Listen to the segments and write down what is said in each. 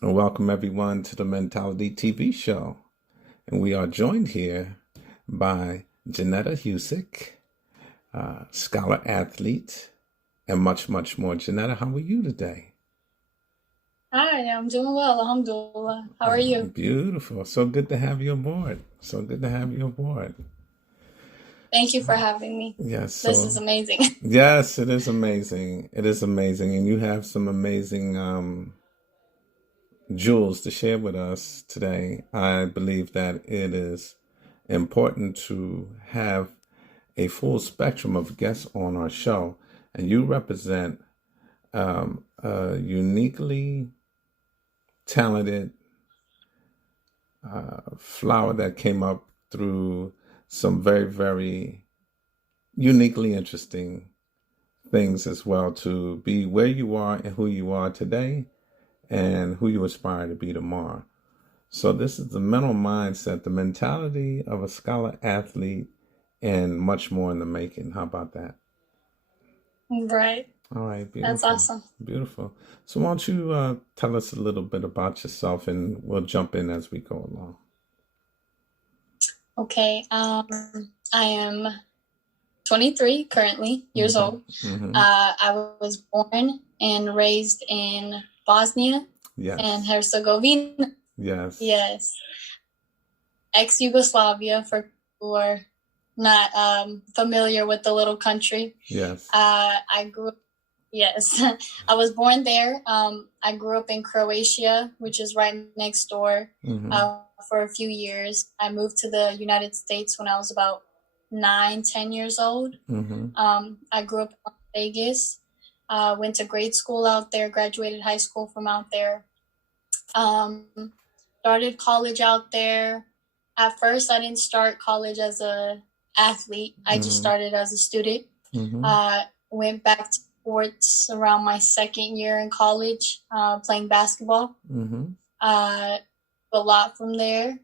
And welcome everyone to the Mentality TV show. And we are joined here by Jenna Husic, scholar athlete, and much, much more. Janetta, how are you today? Hi, I'm doing well, alhamdulillah. How are you? Beautiful. So good to have you aboard. So good to have you aboard. Thank you for having me. Yes, This is so amazing. yes, it is amazing. It is amazing. And you have some amazing jewels to share with us today. I believe that it is important to have a full spectrum of guests on our show, and you represent a uniquely talented flower that came up through some very, very uniquely interesting things as well to be where you are and who you are today and who you aspire to be tomorrow. So this is the mental mindset, the mentality of a scholar athlete, and much more in the making. How about that? Right. All right, That's beautiful, awesome. beautiful. So why don't you tell us a little bit about yourself, and we'll jump in as we go along. Okay. I am 23 currently years Mm-hmm. old. Mm-hmm. I was born and raised in Bosnia and Yes. Herzegovina. Yes. Yes. Ex-Yugoslavia for who are not familiar with the little country. Yes. I grew up. Yes, I was born there. I grew up in Croatia, which is right next door, Mm-hmm. for a few years. I moved to the United States when I was about 9, 10 years old. Mm-hmm. I grew up in Las Vegas, went to grade school out there, graduated high school from out there. Started college out there. At first, I didn't start college as a athlete. I just Mm-hmm. started as a student. Mm-hmm. Went back to sports around my second year in college, playing basketball. Mm-hmm. A lot from there.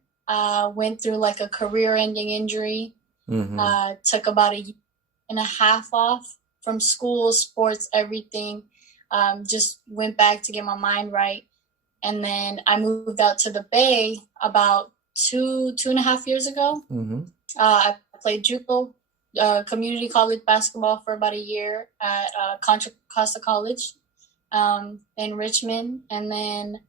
Went through like a career-ending injury. Mm-hmm. Took about a year and a half off from school, sports, everything. Just went back to get my mind right. And then I moved out to the Bay about 2.5 years ago. Mm-hmm. I played JUCO, community college basketball for about a year at Contra Costa College in Richmond. And then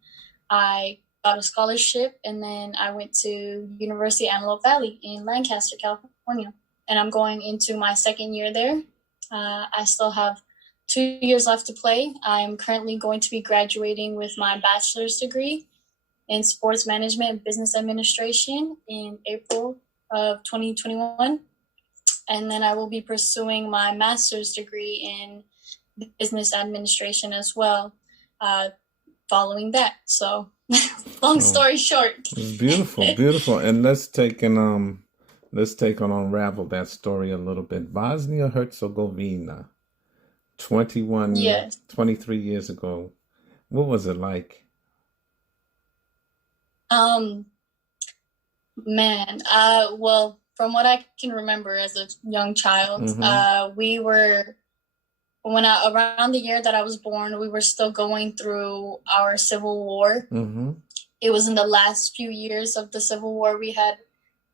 I got a scholarship, and then I went to University of Antelope Valley in Lancaster, California. And I'm going into my second year there. I still have 2 years left to play. I'm currently going to be graduating with my bachelor's degree in sports management and business administration in April of 2021. And then I will be pursuing my master's degree in business administration as well, following that. So, long Oh, story short. it's beautiful, beautiful. And let's take and unravel that story a little bit. Bosnia Herzegovina, 21, Yes. 23 years ago. What was it like? Um, Man, well, from what I can remember as a young child, Mm-hmm. we were around the year that I was born, we were still going through our Civil War. Mm-hmm. It was in the last few years of the Civil War. We had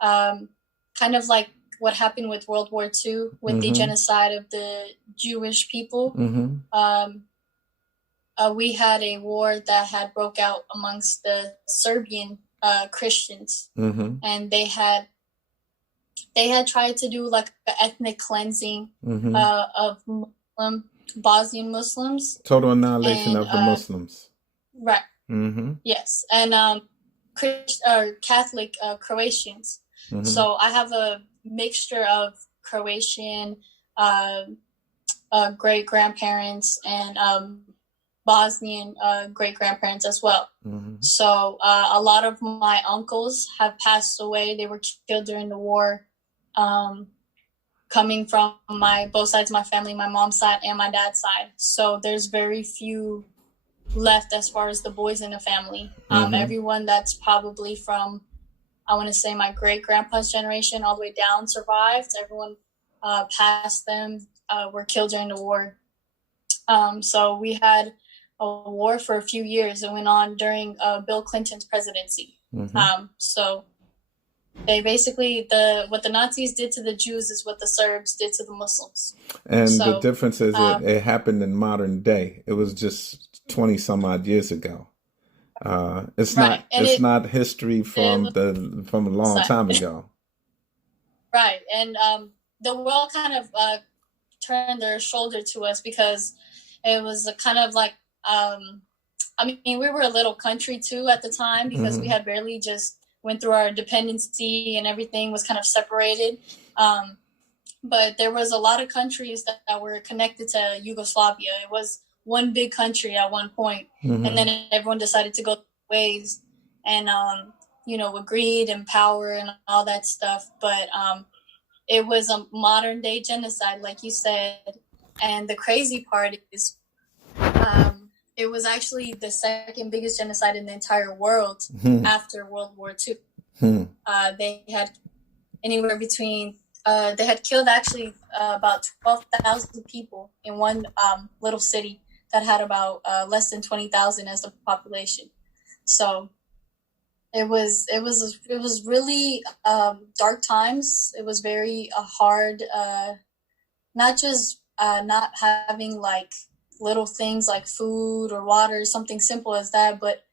kind of like what happened with World War II with the Mm-hmm. genocide of the Jewish people. Mm-hmm. We had a war that had broke out amongst the Serbian Christians, Mm-hmm. and they had tried to do like an ethnic cleansing Mm-hmm. of Bosnian Muslims, Total annihilation and of the Muslims. right, Mm-hmm. yes, and Catholic Croatians. Mm-hmm. So I have a mixture of Croatian great grandparents and Bosnian great grandparents as well. Mm-hmm. So a lot of my uncles have passed away. They were killed during the war. Coming from both sides of my family, my mom's side and my dad's side. So there's very few left as far as the boys in the family. Mm-hmm. Everyone that's probably from, I want to say, my great grandpa's generation all the way down survived. Everyone past them were killed during the war. So we had war for a few years. It went on during Bill Clinton's presidency. So they basically, what the Nazis did to the Jews is what the Serbs did to the Muslims. And the So difference is it happened in modern day. It was just 20 some odd years ago. It's right, not and it's not history it from a long time ago. right, and the world kind of turned their shoulder to us because it was a kind of like I mean, we were a little country too at the time because we had barely just went through our dependency and everything was kind of separated. But there was a lot of countries that were connected to Yugoslavia. It was one big country at one point, and then everyone decided to go ways, and with greed and power and all that stuff. But it was a modern day genocide, like you said. And the crazy part is, it was actually the second biggest genocide in the entire world after World War II. They had anywhere between they had killed actually about 12,000 people in one little city that had about less than 20,000 as the population. So it was really dark times. It was very hard, not just not having like little things like food or water, something simple as that, but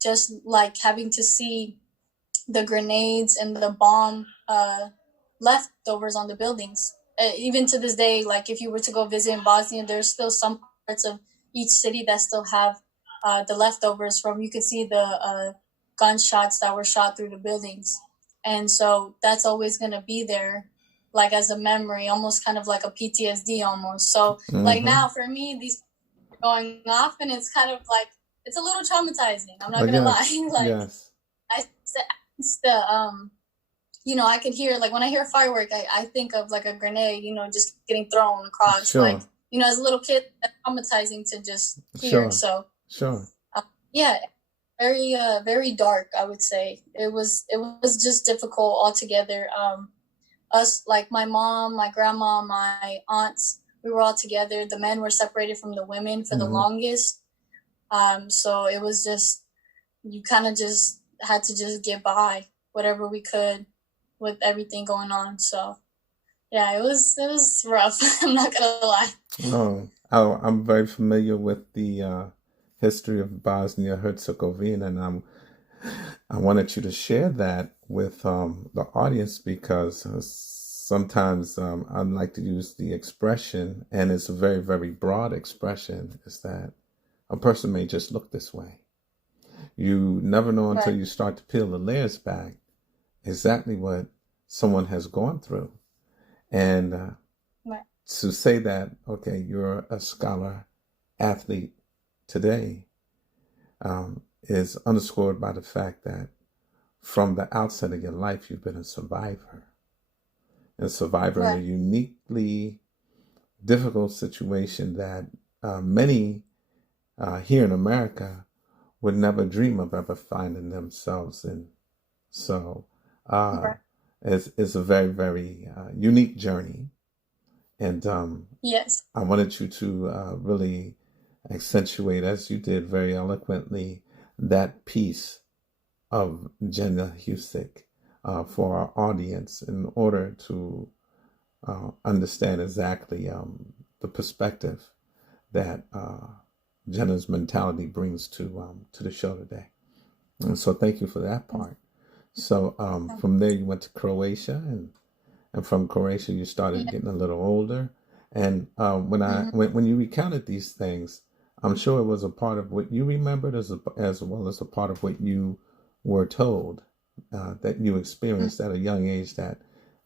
just like having to see the grenades and the bomb leftovers on the buildings. Even to this day, like if you were to go visit in Bosnia, there's still some parts of each city that still have the leftovers from, you could see the gunshots that were shot through the buildings. And so that's always going to be there, like as a memory, almost kind of like a PTSD almost. So like now for me, these going off and it's kind of like, it's a little traumatizing. I'm not going to lie. Like I I can hear, like when I hear firework, I think of like a grenade, just getting thrown across. Like, as a little kid, that's traumatizing to just hear. So yeah, very very dark, I would say. It was just difficult altogether. Us, like my mom, my grandma, my aunts, we were all together. The men were separated from the women for the longest. So it was just, you kind of just had to just get by whatever we could with everything going on. So yeah, it was rough. I'm not gonna lie. I'm very familiar with the history of Bosnia Herzegovina, and I wanted you to share that with the audience because sometimes I like to use the expression, and it's a very, very broad expression, is that a person may just look this way. You never know until you start to peel the layers back exactly what someone has gone through. And to say that, okay, you're a scholar athlete today is underscored by the fact that from the outset of your life, you've been a survivor. A survivor in a uniquely difficult situation that many here in America would never dream of ever finding themselves in. So it's a very, very unique journey. And yes, I wanted you to really accentuate, as you did very eloquently, that piece of Jenna Husic for our audience in order to understand exactly the perspective that Jenna's mentality brings to the show today. And so thank you for that part. So from there you went to Croatia, and from Croatia you started getting a little older. And when you recounted these things, I'm sure it was a part of what you remembered as well as a part of what you were told that you experienced at a young age that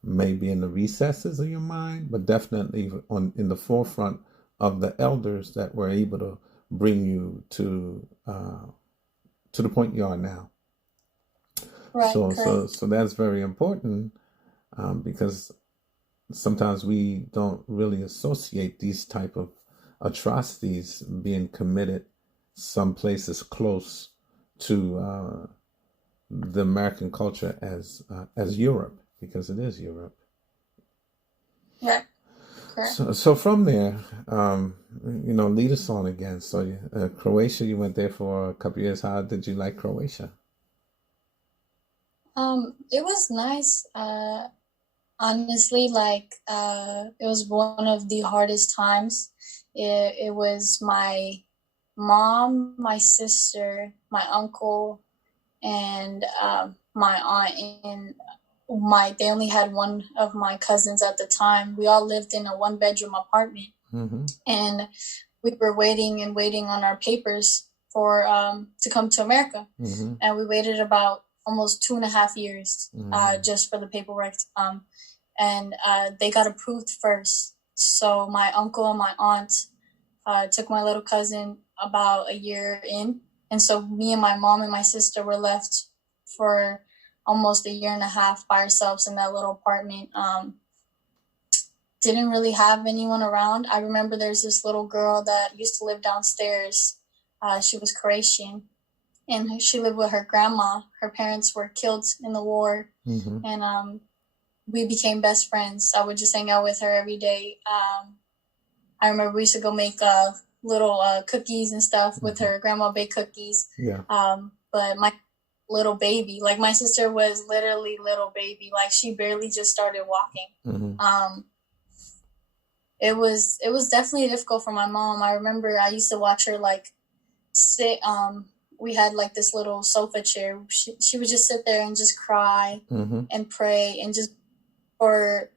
may be in the recesses of your mind, but definitely in the forefront of the elders that were able to bring you to the point you are now. So that's very important because sometimes we don't really associate these type of atrocities being committed some places close to the American culture as Europe, because it is Europe. Yeah. correct. So from there, lead us on again. So Croatia, you went there for a couple years. How did you like Croatia? It was nice. Honestly, like it was one of the hardest times. It was my mom, my sister, my uncle, and my aunt, and they only had one of my cousins at the time. We all lived in a 1-bedroom apartment, Mm-hmm. and we were waiting and waiting on our papers for to come to America, Mm-hmm. and we waited about almost 2.5 years Mm-hmm. just for the paperwork to come, and they got approved first. So my uncle and my aunt took my little cousin about a year in, and so me and my mom and my sister were left for almost a year and a half by ourselves in that little apartment. Didn't really have anyone around. I remember there's this little girl that used to live downstairs. She was Croatian, and she lived with her grandma. Her parents were killed in the war, Mm-hmm. and we became best friends. I would just hang out with her every day. I remember we used to go make little cookies and stuff with her. Grandma baked cookies. Yeah. But my little baby, like my sister was literally little baby. Like she barely just started walking. Mm-hmm. It was definitely difficult for my mom. I remember I used to watch her like sit. We had like this little sofa chair. She would just sit there and just cry Mm-hmm. and pray, and just for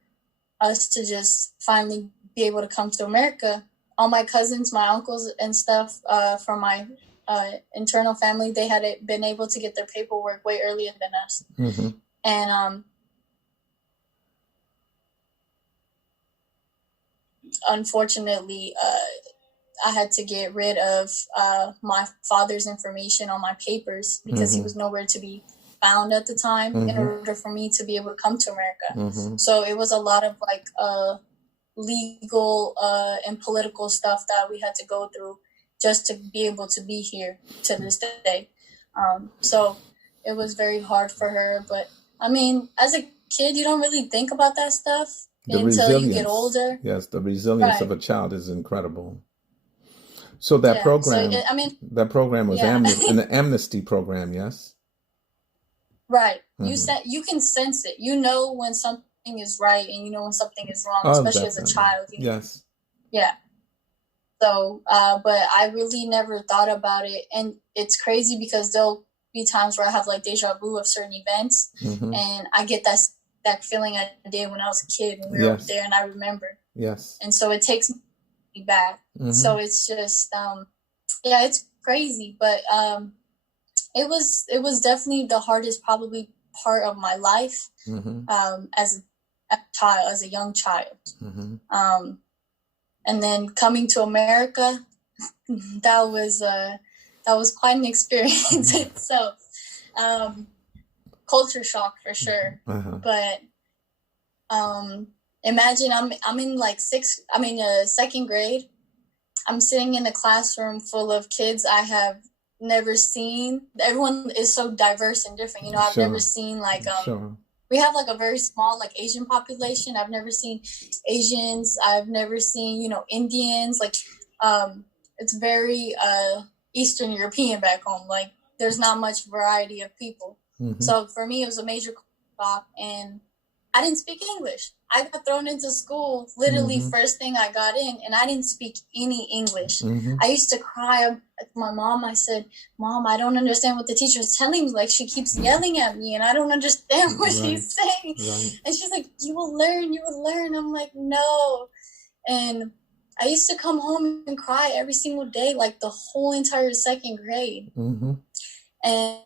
us to just finally be able to come to America. All my cousins, my uncles and stuff from my internal family, they had been able to get their paperwork way earlier than us. Mm-hmm. And unfortunately, I had to get rid of my father's information on my papers because he was nowhere to be found at the time in order for me to be able to come to America. So it was a lot of like legal and political stuff that we had to go through just to be able to be here to this day. So it was very hard for her. But I mean, as a kid, you don't really think about that stuff until you get older. Yes, the resilience of a child is incredible. So that program was an amnesty program, yes? Right. You can sense it. You know when something is right and you know when something is wrong, especially definitely. as a child. Yes. Yeah. So, but I really never thought about it. And it's crazy because there'll be times where I have like deja vu of certain events, and I get that feeling I did when I was a kid when we were over there, and I remember. Yes. And so it takes me back. So it's just, it's crazy. But it was definitely the hardest probably part of my life as a young child. And then coming to America, that was quite an experience itself. Culture shock for sure. But imagine I'm in like second grade. I'm sitting in a classroom full of kids I have never seen. Everyone is so diverse and different. I've never seen like we have like a very small like Asian population. I've never seen Asians. I've never seen, Indians. Like it's very Eastern European back home. Like there's not much variety of people. So for me, it was a major shock, and I didn't speak English. I got thrown into school literally first thing I got in, and I didn't speak any English. I used to cry at my mom. I said, "Mom, I don't understand what the teacher's telling me. Like she keeps yelling at me, and I don't understand what she's saying." And she's like, "You will learn. You will learn." I'm like, "No." And I used to come home and cry every single day, like the whole entire second grade. And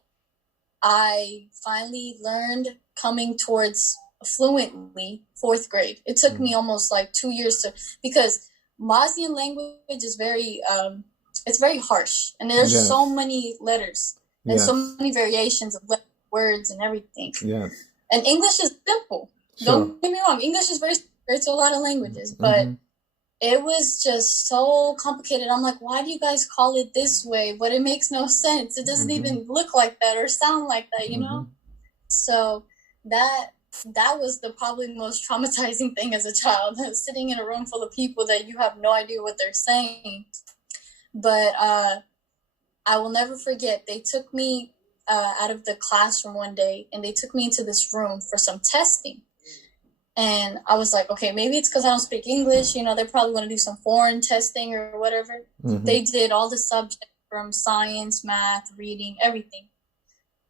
I finally learned coming towards fluently fourth grade. It took me almost like 2 years because Bosnian language is very it's very harsh, and there's so many letters and so many variations of words and everything. And English is simple. Don't get me wrong, English is very similar to a lot of languages, but it was just so complicated. I'm like, why do you guys call it this way? But it makes no sense. It doesn't even look like that or sound like that, So that that was the probably most traumatizing thing as a child, sitting in a room full of people that you have no idea what they're saying. But I will never forget, they took me out of the classroom one day and they took me into this room for some testing. And I was like, okay, maybe it's because I don't speak English. You know, they probably want to do some foreign testing or whatever. Mm-hmm. They did all the subjects from science, math, reading, everything.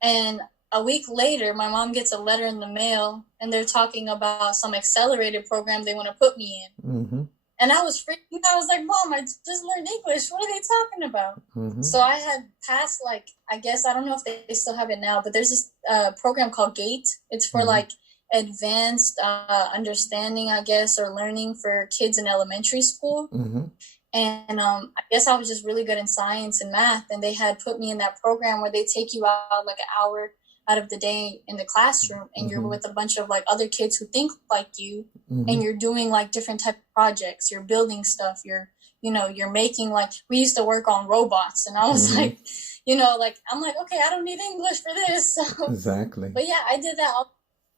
And a week later, my mom gets a letter in the mail and they're talking about some accelerated program they want to put me in. Mm-hmm. And I was freaking out. I was like, Mom, I just learned English. What are they talking about? Mm-hmm. So I had passed, like, I guess, I don't know if they still have it now, but there's this program called GATE. It's for, like, advanced understanding, I guess, or learning for kids in elementary school. Mm-hmm. And I guess I was just really good in science and math. And they had put me in that program where they take you out like an hour out of the day in the classroom, and you're with a bunch of like other kids who think like you, and you're doing like different type of projects. You're building stuff. You're making, like, we used to work on robots, and I was like, like, I'm like, okay, I don't need English for this. So, exactly. But yeah, I did that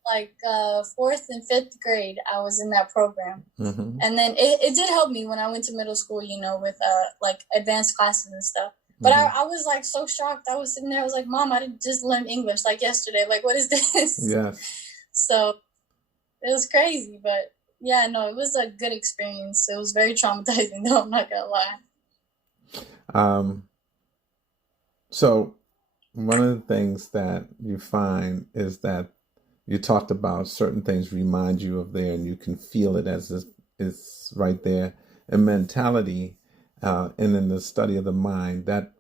like 4th and 5th grade. I was in that program. And then it did help me when I went to middle school, with like advanced classes and stuff. But I was like so shocked. I was sitting there. I was like, Mom, I just learned English like yesterday. Like, what is this? Yes. So it was crazy. But yeah, no, it was a good experience. It was very traumatizing, though. I'm not going to lie. So one of the things that you find is that you talked about certain things remind you of there, and you can feel it as it's right there. And mentality, and in the study of the mind, that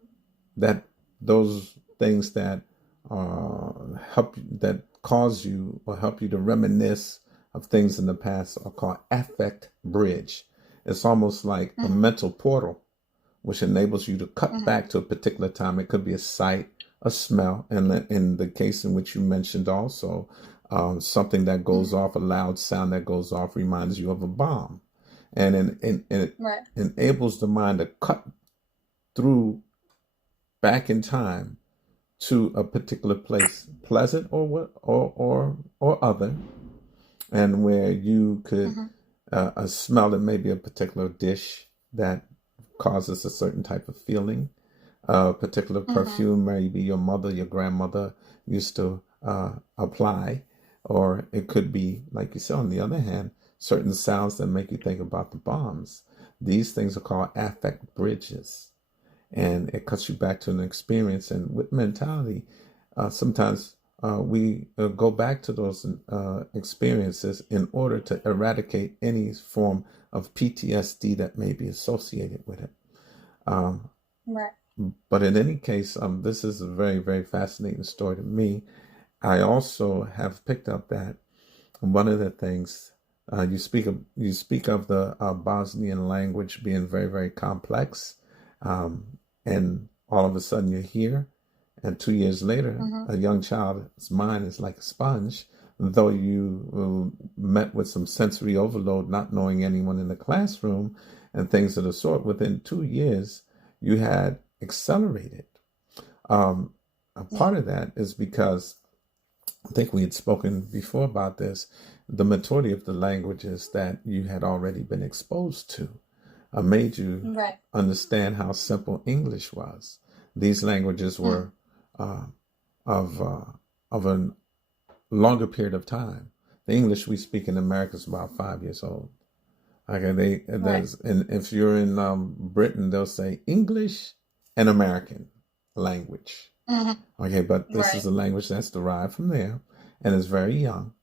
those things that that cause you or help you to reminisce of things in the past are called affect bridge. It's almost like a mental portal, which enables you to cut back to a particular time. It could be a sight, a smell, and in the case in which you mentioned also, something that goes off, a loud sound that goes off reminds you of a bomb. And it enables the mind to cut through back in time to a particular place, pleasant or other, and where you could a smell that may be a particular dish that causes a certain type of feeling, a particular perfume maybe your mother, your grandmother used to apply, or it could be, like you said, on the other hand, certain sounds that make you think about the bombs. These things are called affect bridges, and it cuts you back to an experience. And with mentality, sometimes we go back to those experiences in order to eradicate any form of PTSD that may be associated with it. But in any case, this is a very, very fascinating story to me. I also have picked up that one of the things you speak of the Bosnian language being very, very complex, and all of a sudden you're here, and 2 years later, a young child's mind is like a sponge. Though you met with some sensory overload, not knowing anyone in the classroom and things of the sort, within 2 years you had accelerated. A part of that is because I think we had spoken before about this. The majority of the languages that you had already been exposed to made you understand how simple English was. These languages were of a longer period of time. The English we speak in America is about 5 years old. Okay, and if you're in Britain, they'll say English and American language. Okay, but this is a language that's derived from there, and is very young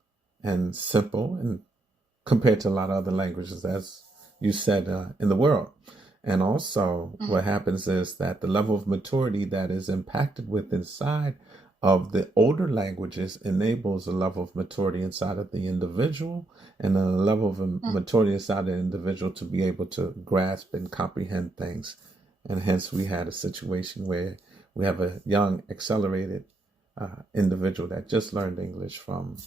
and simple, and compared to a lot of other languages, as you said, in the world. And also, what happens is that the level of maturity that is impacted with inside of the older languages enables a level of maturity inside of the individual, and a level of maturity inside the individual to be able to grasp and comprehend things. And hence we had a situation where we have a young, accelerated individual that just learned English from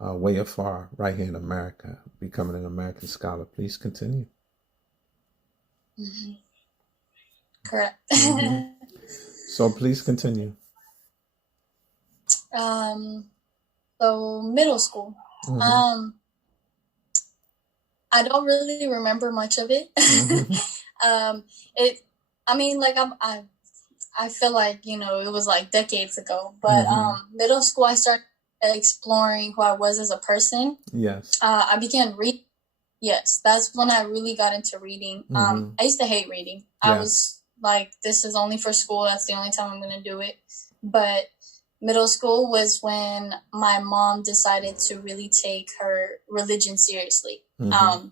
way afar, right here in America, becoming an American scholar. Please continue. Correct. So please continue. So middle school. Mm-hmm. Um, I don't really remember much of it. Mm-hmm. um, it, I mean, like I feel like, it was like decades ago, but Mm-hmm. middle school, I started exploring who I was as a person. Yes. I began reading. Yes, that's when I really got into reading. Mm-hmm. I used to hate reading. I Yes. was like, this is only for school. That's the only time I'm going to do it. But middle school was when my mom decided to really take her religion seriously. Mm-hmm.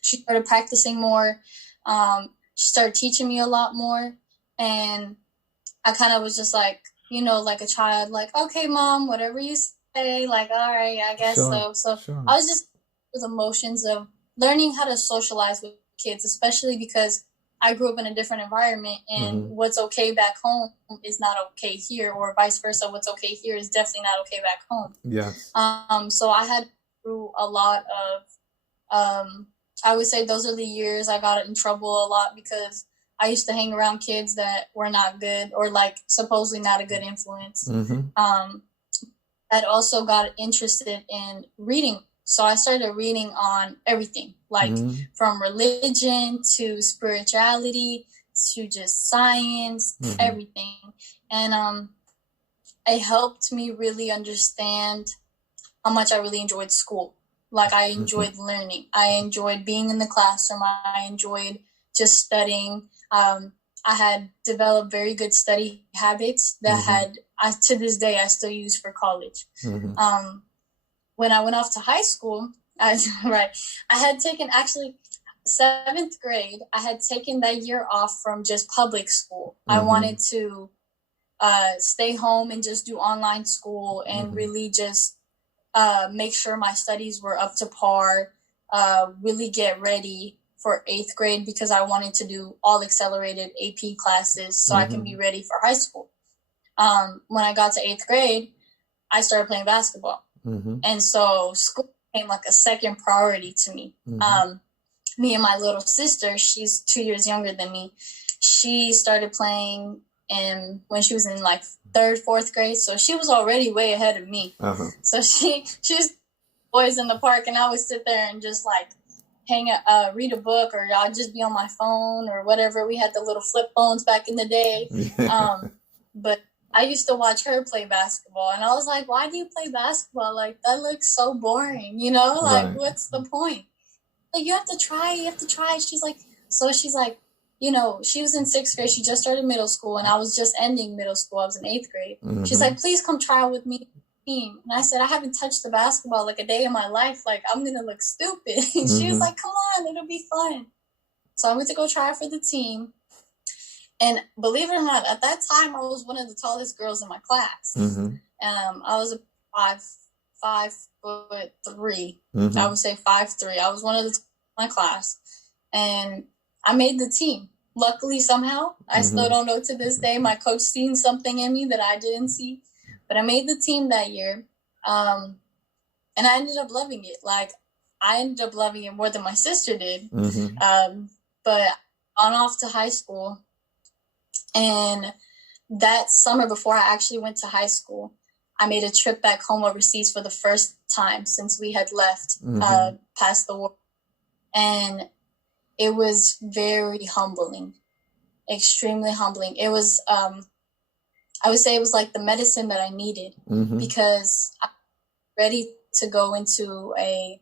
She started practicing more. She started teaching me a lot more. And I kind of was just like, like a child, like, okay, mom, whatever you say, like, all right, I guess Sure. so. So Sure. I was just with emotions of learning how to socialize with kids, especially because I grew up in a different environment, and Mm-hmm. what's okay back home is not okay here, or vice versa. What's okay here is definitely not okay back home. Yes. So I had through a lot of, I would say those are the years I got in trouble a lot because I used to hang around kids that were not good or like supposedly not a good influence. Mm-hmm. That also got interested in reading. So I started reading on everything, like Mm-hmm. from religion to spirituality to just science, Mm-hmm. everything. And it helped me really understand how much I really enjoyed school. Like I enjoyed learning. I enjoyed being in the classroom. I enjoyed just studying. I had developed very good study habits that to this day, I still use for college. Mm-hmm. When I went off to high school, I had taken actually 7th grade. I had taken that year off from just public school. I wanted to stay home and just do online school and really just make sure my studies were up to par, really get ready for 8th grade because I wanted to do all accelerated AP classes so I can be ready for high school. When I got to 8th grade, I started playing basketball. And so school became like a second priority to me. Me and my little sister, she's 2 years younger than me, she started playing when she was in like 3rd, 4th grade. So she was already way ahead of me. So she was boys in the park, and I would sit there and just like read a book, or I'd just be on my phone or whatever. We had the little flip phones back in the day. But I used to watch her play basketball, and I was like, why do you play basketball? Like, that looks so boring, Like, what's the point? Like, you have to try. She's like, she was in 6th grade. She just started middle school, and I was just ending middle school. I was in 8th grade. She's like, please come try with me. And I said, I haven't touched the basketball like a day in my life. Like, I'm going to look stupid. And she was like, come on, it'll be fun. So I went to go try for the team. And believe it or not, at that time, I was one of the tallest girls in my class. I was 5'3". I would say 5'3". I was one of the in my class. And I made the team. Luckily, somehow, I still don't know to this day. My coach seen something in me that I didn't see. But I made the team that year. And I ended up loving it. Like, I ended up loving it more than my sister did. But on off to high school. And that summer before I actually went to high school, I made a trip back home overseas for the first time since we had left past the war. And it was very humbling, extremely humbling. It was, I would say it was like the medicine that I needed because I was ready to go into a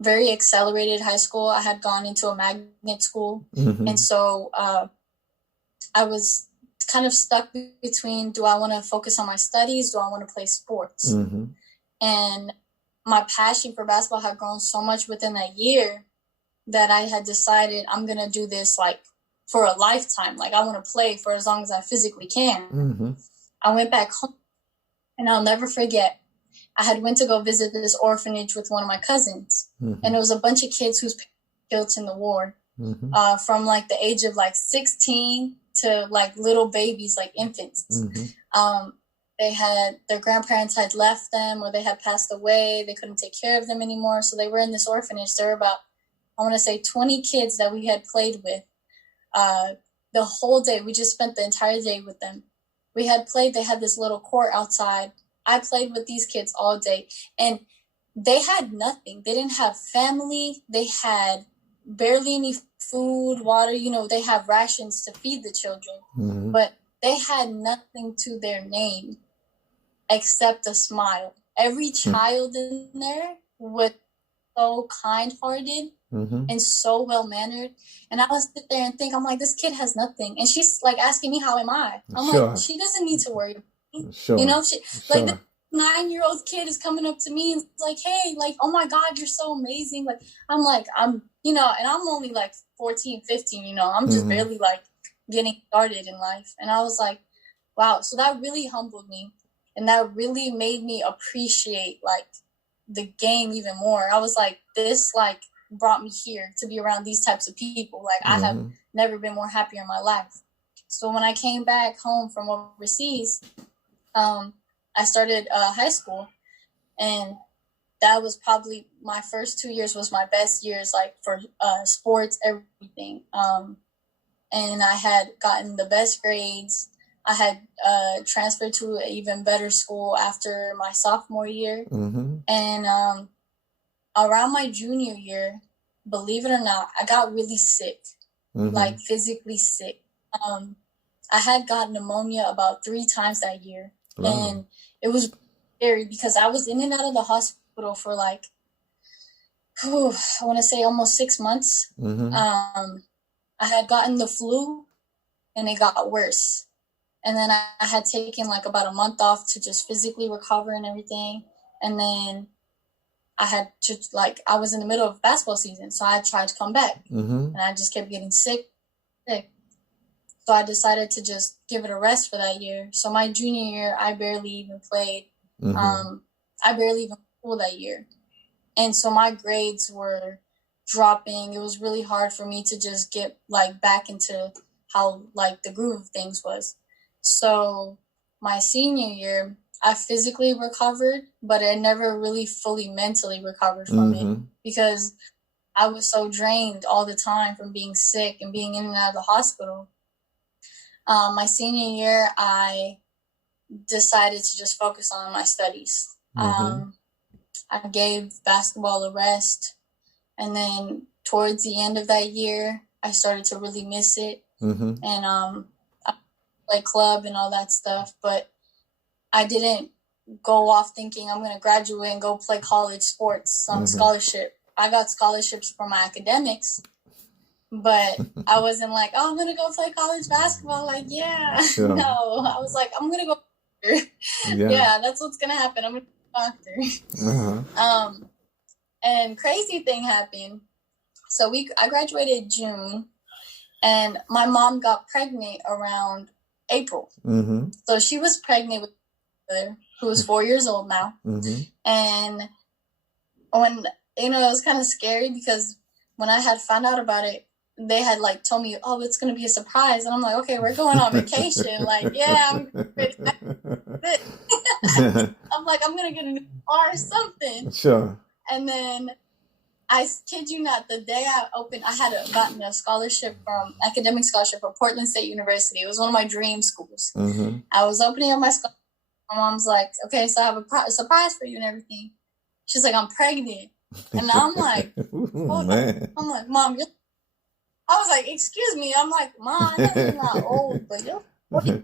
very accelerated high school. I had gone into a magnet school. And so I was kind of stuck between, do I want to focus on my studies? Do I want to play sports? And my passion for basketball had grown so much within a year that I had decided I'm going to do this like for a lifetime. Like, I want to play for as long as I physically can. I went back home, and I'll never forget, I had went to go visit this orphanage with one of my cousins. And it was a bunch of kids whose parents were killed in the war, from like the age of like 16 to like little babies, like infants. Their grandparents had left them, or they had passed away. They couldn't take care of them anymore. So they were in this orphanage. There were about, I want to say 20 kids that we had played with the whole day. We just spent the entire day with them. We had played, they had this little court outside. I played with these kids all day. And they had nothing. They didn't have family. They had barely any food, water. They have rations to feed the children, but they had nothing to their name except a smile. Every child in there was so kind-hearted and so well-mannered. And I would sit there and think, I'm like, this kid has nothing. And she's like asking me, how am I? I'm like, she doesn't need to worry about me. Like this 9-year-old kid is coming up to me and it's like, hey, like, oh my God, you're so amazing. Like, I'm like, and I'm only like 14, 15, I'm just barely like getting started in life. And I was like, wow. So that really humbled me. And that really made me appreciate like the game even more. I was like, this like brought me here to be around these types of people. Like I have never been more happier in my life. So when I came back home from overseas, I started high school, and that was probably my first 2 years was my best years, like for sports, everything. And I had gotten the best grades. I had transferred to an even better school after my sophomore year. And around my junior year, believe it or not, I got really sick, like physically sick. I had gotten pneumonia about 3 times that year. Wow. And it was scary because I was in and out of the hospital for like, I want to say almost 6 months. I had gotten the flu and it got worse. And then I had taken like about a month off to just physically recover and everything. And then I had to I was in the middle of basketball season. So I tried to come back and I just kept getting sick. So I decided to just give it a rest for that year. So my junior year, I barely even played. I barely even played that year. And so my grades were dropping. It was really hard for me to just get like back into how like the groove of things was. So my senior year, I physically recovered, but I never really fully mentally recovered from it because I was so drained all the time from being sick and being in and out of the hospital. My senior year, I decided to just focus on my studies. I gave basketball a rest. And then towards the end of that year, I started to really miss it. And I played club and all that stuff. But I didn't go off thinking I'm going to graduate and go play college sports on scholarship. I got scholarships for my academics. But I wasn't like, oh, I'm going to go play college basketball. Like, yeah. Sure. No, I was like, I'm going to go. Yeah, that's what's going to happen. I'm going to be a doctor. And crazy thing happened. So I graduated June, and my mom got pregnant around April. So she was pregnant with my brother, who was 4 years old now. And when, it was kind of scary because when I had found out about it, they had like told me, oh, it's going to be a surprise. And I'm like, okay, we're going on vacation. Like, yeah, I'm like, I'm going to get a new car or something. Sure. And then I kid you not, the day I opened, I had gotten a scholarship academic scholarship for Portland State University. It was one of my dream schools. I was opening up my scholarship. My mom's like, okay, so I have a surprise for you and everything. She's like, I'm pregnant. And I'm like, oh, man. I'm like, Mom, I was like, excuse me. I'm like, Mom, I know you're not old, but you're 40.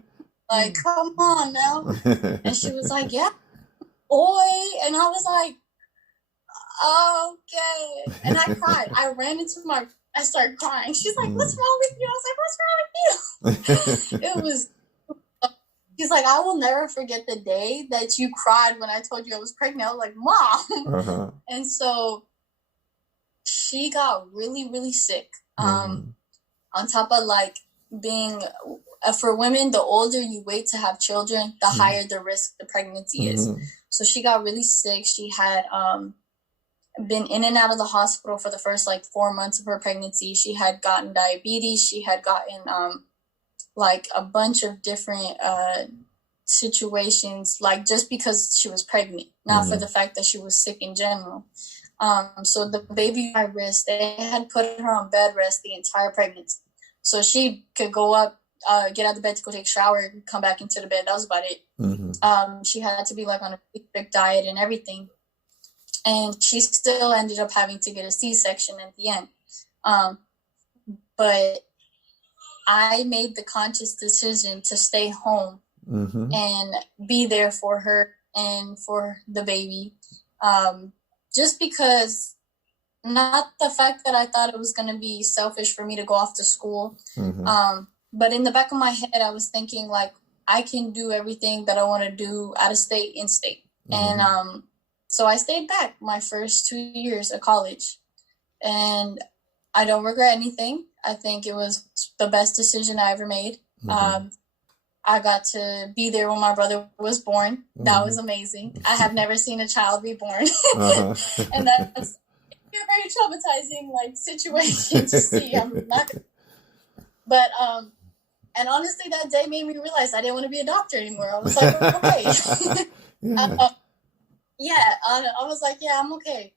Like, come on now. And she was like, yeah, boy. And I was like, okay. And I cried. I ran into I started crying. She's like, what's wrong with you? I was like, what's wrong with you? It was, she's like, I will never forget the day that you cried when I told you I was pregnant. I was like, Mom. And so she got really, really sick. On top of like being, for women, the older you wait to have children, the higher the risk the pregnancy is. So she got really sick. She had been in and out of the hospital for the first like 4 months of her pregnancy. She had gotten diabetes. She had gotten like a bunch of different situations, like just because she was pregnant, not for the fact that she was sick in general. So the baby on my wrist, they had put her on bed rest the entire pregnancy. So she could go up, get out of bed to go take a shower, come back into the bed. That was about it. She had to be like on a strict diet and everything. and she still ended up having to get a C-section at the end. But I made the conscious decision to stay home and be there for her and for the baby. Just because, not the fact that I thought it was going to be selfish for me to go off to school, but in the back of my head, I was thinking, like, I can do everything that I want to do out of state, in state. And so I stayed back my first 2 years of college. And I don't regret anything. I think it was the best decision I ever made. I got to be there when my brother was born. That was amazing. I have never seen a child be born. And that's a very traumatizing, like, situation to see. I'm not, but and honestly, that day made me realize I didn't want to be a doctor anymore. I was like, okay. I was like, yeah, I'm okay.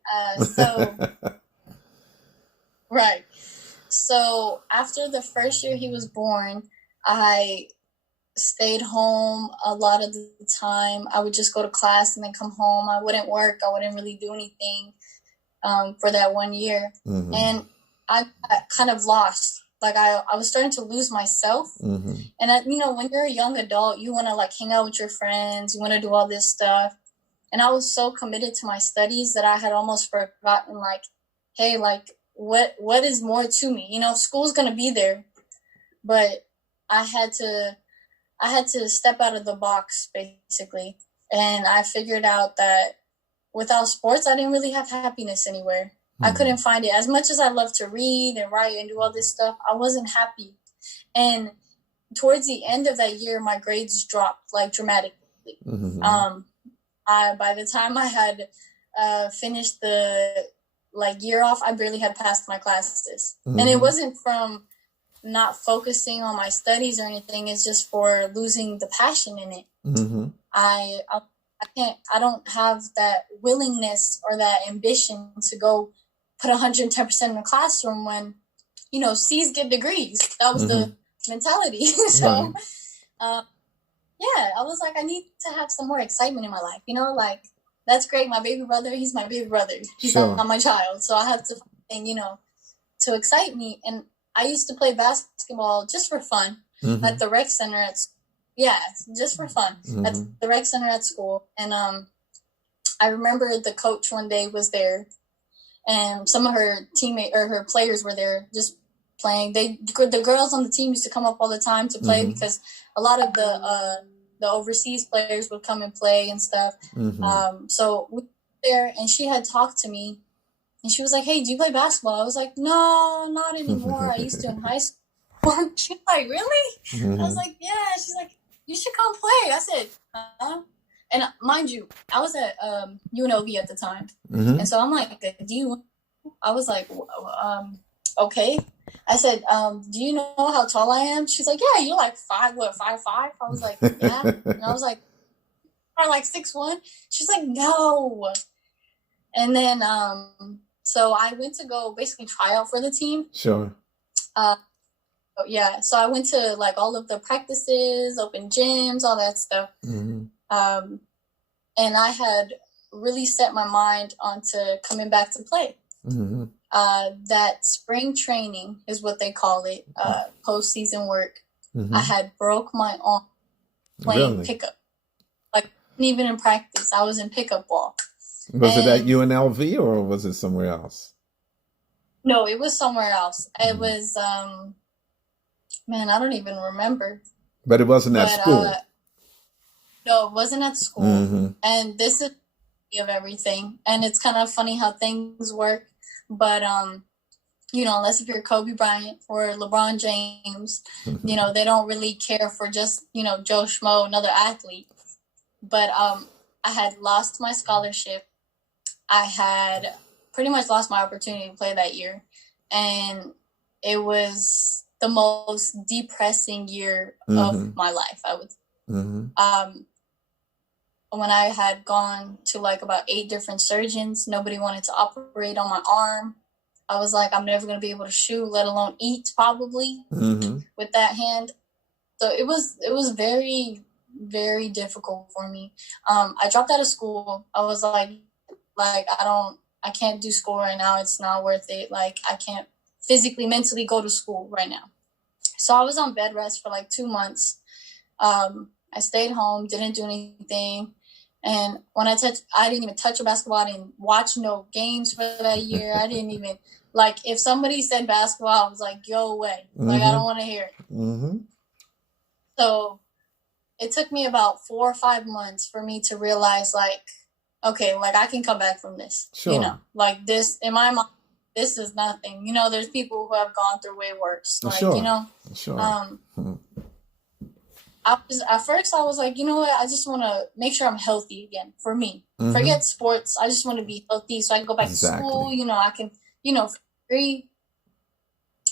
Right. So after the first year he was born, I stayed home a lot of the time. I would just go to class and then come home. I wouldn't work. I wouldn't really do anything for that 1 year. And I kind of lost. Like, I was starting to lose myself. And, when you're a young adult, you want to, like, hang out with your friends. You want to do all this stuff. And I was so committed to my studies that I had almost forgotten, like, hey, like, what is more to me? School's going to be there. But I had to step out of the box, basically. And I figured out that without sports, I didn't really have happiness anywhere. I couldn't find it. As much as I love to read and write and do all this stuff, I wasn't happy. And towards the end of that year, my grades dropped, like, dramatically. By the time I had finished the, like, year off, I barely had passed my classes. And it wasn't from not focusing on my studies or anything. It's just for losing the passion in it. I don't have that willingness or that ambition to go put 110% in the classroom when, C's get degrees. That was the mentality. So, I was like, I need to have some more excitement in my life. Like, that's great. My baby brother, he's my baby brother. He's not my child. So I have to find, to excite me. And I used to play basketball just for fun at the rec center just for fun at the rec center at school. And I remember the coach one day was there, and some of her teammates or her players were there just playing. The girls on the team used to come up all the time to play because a lot of the overseas players would come and play and stuff. So we were there, and she had talked to me, and she was like, "Hey, do you play basketball?" I was like, "No, not anymore. I used to in high school." She's like, "Really?" I was like, "Yeah." She's like, "You should come play." I said, "Huh?" And mind you, I was at UNLV at the time. And so I'm like, I was like, okay. I said, do you know how tall I am? She's like, yeah, you're like 5'5"? I was like, yeah. And I was like, are like 6'1"? She's like, no. And then, so I went to go basically try out for the team. Sure. So I went to, like, all of the practices, open gyms, all that stuff. And I had really set my mind onto coming back to play. That spring training is what they call it, postseason work. I had broke my arm playing pickup. Like, even in practice, I was in pickup ball. Was it at UNLV or was it somewhere else? No, it was somewhere else. It was, man, I don't even remember. But it wasn't at school. No, it wasn't at school. And this is of everything. And it's kind of funny how things work. But, unless if you're Kobe Bryant or LeBron James, they don't really care for just, Joe Schmo, another athlete. But I had lost my scholarship. I had pretty much lost my opportunity to play that year. And it was the most depressing year of my life, I would. When I had gone to, like, about 8 different surgeons, nobody wanted to operate on my arm. I was like, I'm never going to be able to shoot, let alone eat, probably, with that hand. So it was very, very difficult for me. I dropped out of school. I was like Like, I can't do school right now. It's not worth it. Like, I can't physically, mentally go to school right now. So I was on bed rest for like 2 months. I stayed home, didn't do anything. And when I didn't even touch a basketball. I didn't watch no games for that year. I didn't even, like, if somebody said basketball, I was like, go away. Like, I don't want to hear it. So it took me about 4 or 5 months for me to realize, like, okay, like, I can come back from this. Sure. Like, this, in my mind, this is nothing. There's people who have gone through way worse. Like, Sure. At first I was like, you know what? I just want to make sure I'm healthy again for me. Forget sports. I just want to be healthy so I can go back to school. I can, free.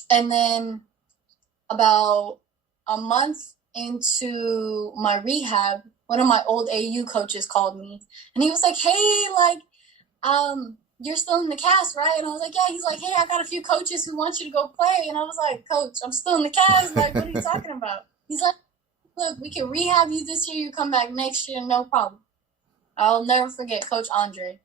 And then about a month into my rehab, one of my old AU coaches called me and he was like, hey, like, you're still in the cast, right? And I was like, yeah. He's like, hey, I got a few coaches who want you to go play. And I was like, coach, I'm still in the cast. Like, what are you talking about? He's like, look, we can rehab you this year. You come back next year, no problem. I'll never forget Coach Andre.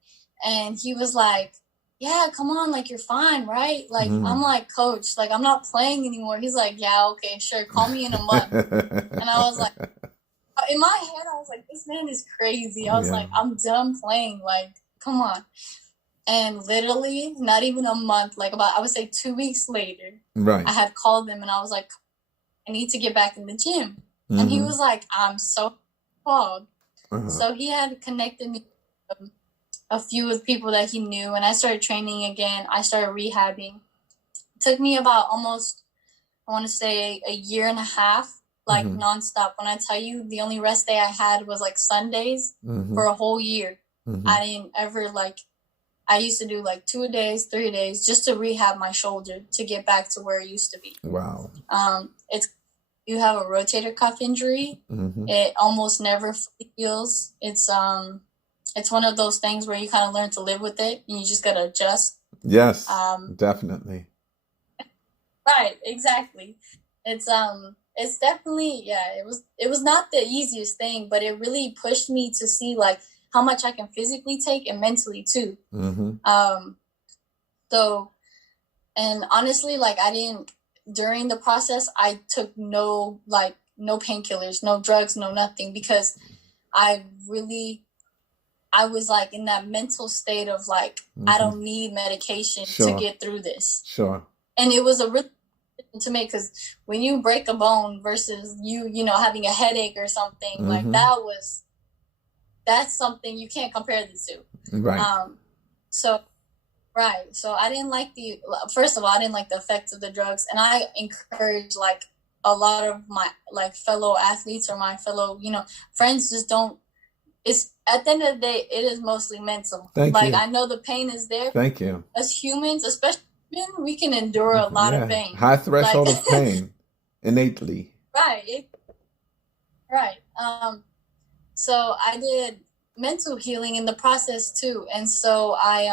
And he was like, yeah, come on, like, you're fine, right? Like, I'm like, coach, like, I'm not playing anymore. He's like, yeah, okay, sure, call me in a month. And I was like, in my head, I was like, this man is crazy. I was like, I'm done playing, like, come on. And literally, not even a month, like, about, I would say 2 weeks later, I had called him and I was like, I need to get back in the gym. And he was like, I'm so called. So he had connected me with a few of the people that he knew. And I started training again. I started rehabbing. It took me about almost, I want to say, a year and a half, like, nonstop. When I tell you, the only rest day I had was like Sundays for a whole year. I didn't ever, like, I used to do like 2 days, 3 days just to rehab my shoulder to get back to where it used to be. Wow. You have a rotator cuff injury. It almost never heals. It's one of those things where you kind of learn to live with it and you just got to adjust. Yes, definitely. Right, exactly. It's definitely, it was not the easiest thing, but it really pushed me to see, like, how much I can physically take and mentally too. So, and honestly, like, during the process, I took no painkillers, no drugs, no nothing, because I was like in that mental state of like, I don't need medication to get through this. Sure. And it was a really to me, because when you break a bone versus having a headache or something, like, that's something you can't compare the two. Right. So I didn't like first of all, I didn't like the effects of the drugs. And I encourage, like, a lot of my, like, fellow athletes or my fellow, friends just don't, it's, at the end of the day, it is mostly mental. Thank you. I know the pain is there. Thank you. As humans, especially men, we can endure a lot of pain. High threshold of pain, innately. Right. Right. So I did mental healing in the process too. And so I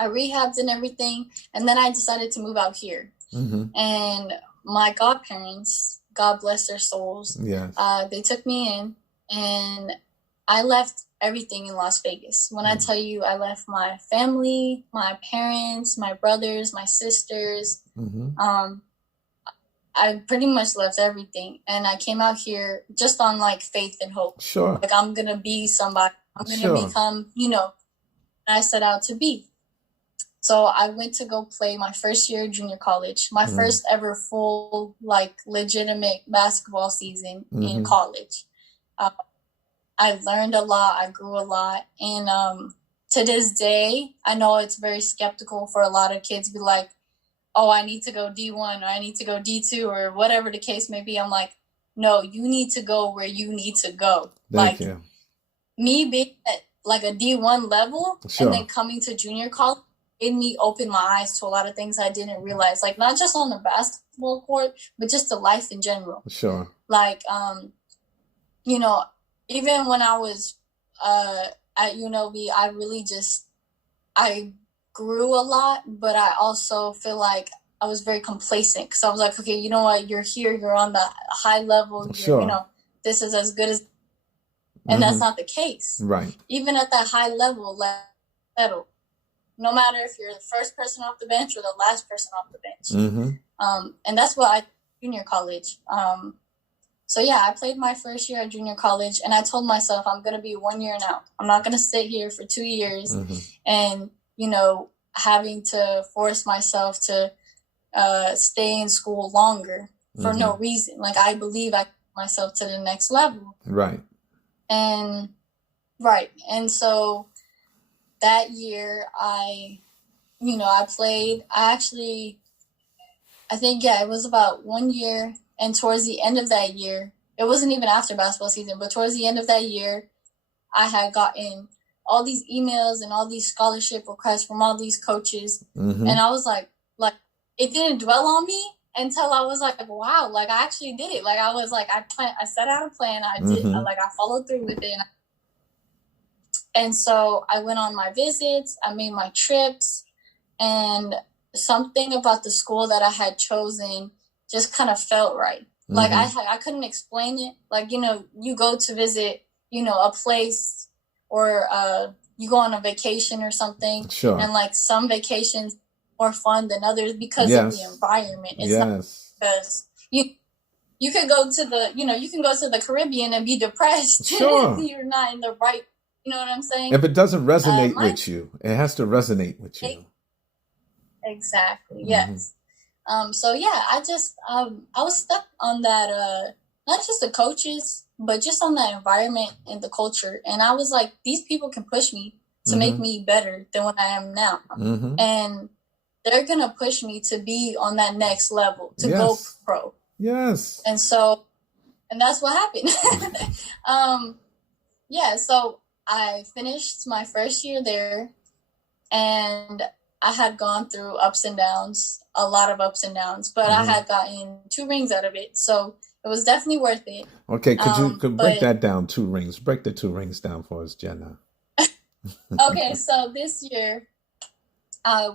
rehabbed and everything. And then I decided to move out here. And my godparents, God bless their souls, they took me in and I left everything in Las Vegas. When I tell you, I left my family, my parents, my brothers, my sisters. I pretty much left everything. And I came out here just on, like, faith and hope. Sure. Like, I'm going to be somebody. I'm going to become, I set out to be. So I went to go play my first year of junior college, my first ever full, like, legitimate basketball season in college. I learned a lot. I grew a lot. And to this day, I know it's very skeptical for a lot of kids to be like, oh, I need to go D1 or I need to go D2 or whatever the case may be. I'm like, no, you need to go where you need to go. Thank you. Me being at, like, a D1 level and then coming to junior college made me open my eyes to a lot of things I didn't realize. Like, not just on the basketball court, but just the life in general. Sure. Like, even when I was at UNLV, I grew a lot, but I also feel like I was very complacent because I was like, okay, you know what? You're here. You're on the high level. This is as good as. And that's not the case. Right. Even at that high level, settle. No matter if you're the first person off the bench or the last person off the bench. And that's what I junior college. So yeah, I played my first year at junior college, and I told myself I'm going to be 1 year and out. I'm not going to sit here for 2 years and, you know, having to force myself to stay in school longer for no reason. Like, I believe I myself to the next level. Right. And so that year I played. I think it was about 1 year. And towards the end of that year, it wasn't even after basketball season, but towards the end of that year, I had gotten all these emails and all these scholarship requests from all these coaches. And I was like, it didn't dwell on me until I was like, wow, like I actually did it. Like I was like, I set out a plan. I did, I followed through with it. And so I went on my visits, I made my trips, and something about the school that I had chosen just kind of felt right. Like I couldn't explain it. Like, you know, you go to visit, you know, a place, or you go on a vacation or something. Sure. And like some vacations more fun than others because of the environment. It's not because you could go to the Caribbean and be depressed. Sure. You're not in the right, you know what I'm saying? If it doesn't resonate with you, it has to resonate with you. Exactly. Yes. So yeah, I was stuck on that, not just the coaches, but just on that environment and the culture. And I was like, these people can push me to make me better than what I am now. And they're going to push me to be on that next level, to go pro. Yes. And that's what happened. So I finished my first year there, and I had gone through ups and downs, a lot of ups and downs, but I had gotten 2 rings out of it. So it was definitely worth it. Okay. Could break that down? 2 rings. Break the 2 rings down for us, Jenna. Okay. So this year,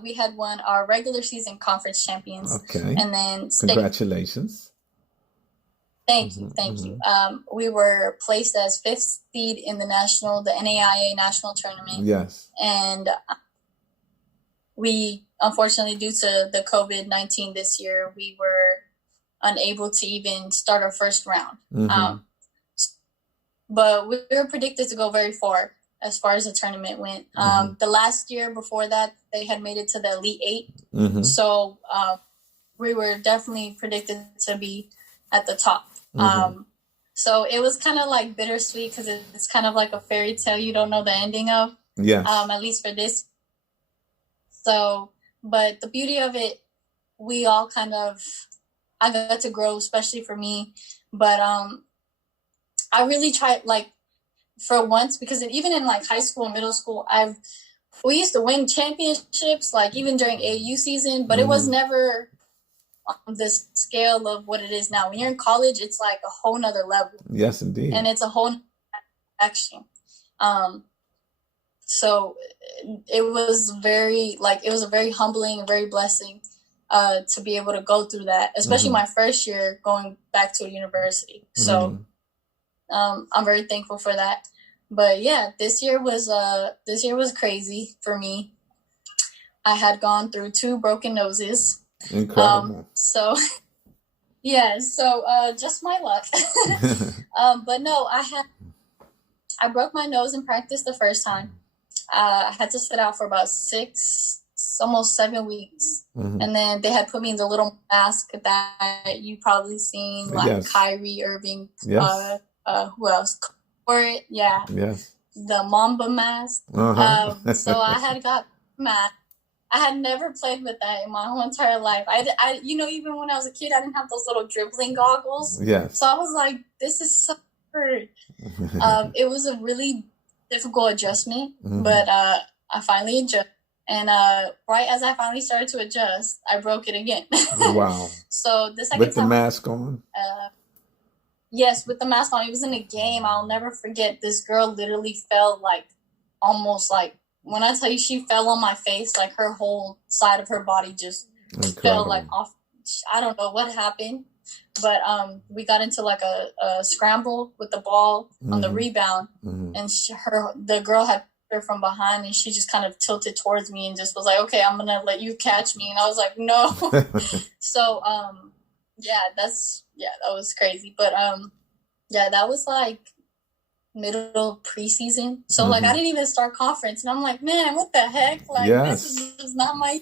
we had won our regular season conference champions. Okay. And then congratulations. Thank you. We were placed as 5th seed in the NAIA national tournament. Yes. And we, unfortunately, due to the COVID-19 this year, we were unable to even start our first round. But we were predicted to go very far as the tournament went. The last year before that, they had made it to the Elite 8. So we were definitely predicted to be at the top. So it was kind of like bittersweet because it's kind of like a fairy tale you don't know the ending of. Yes. At least for this. So, but the beauty of it, we all I got to grow, especially for me. But I really tried, like, for once, because even in like high school and middle school, we used to win championships, like even during AAU season, but it was never on this scale of what it is now. When you're in college, it's like a whole nother level. Yes, indeed. And it's a whole action. So it was a very humbling and very blessing to be able to go through that, especially my first year going back to a university. So I'm very thankful for that. But yeah, this year was crazy for me. I had gone through 2 broken noses. Incredible. Just my luck. But no, I broke my nose in practice the first time. I had to sit out for about 6, almost 7 weeks. And then they had put me in the little mask that you probably seen, like Kyrie Irving. Yes. Who else? Yes. The Mamba mask. So I had got mask. I had never played with that in my whole entire life. I even when I was a kid, I didn't have those little dribbling goggles. Yes. So I was like, this is so weird. It was a really difficult adjustment, but I finally adjusted. And right as I finally started to adjust, I broke it again. Wow. So the second time. With the mask on? Yes, with the mask on. It was in a game. I'll never forget. This girl literally fell almost when I tell you she fell on my face, like her whole side of her body just fell off. I don't know what happened. But we got into like a scramble with the ball on the Mm-hmm. rebound, Mm-hmm. and the girl had her from behind, and she just kind of tilted towards me and just was like, "Okay, I'm gonna let you catch me," and I was like, "No." So that was crazy. But that was like middle preseason. So like I Mm-hmm. didn't even start conference, and I'm like, man, what the heck? Like this Yes. is just not my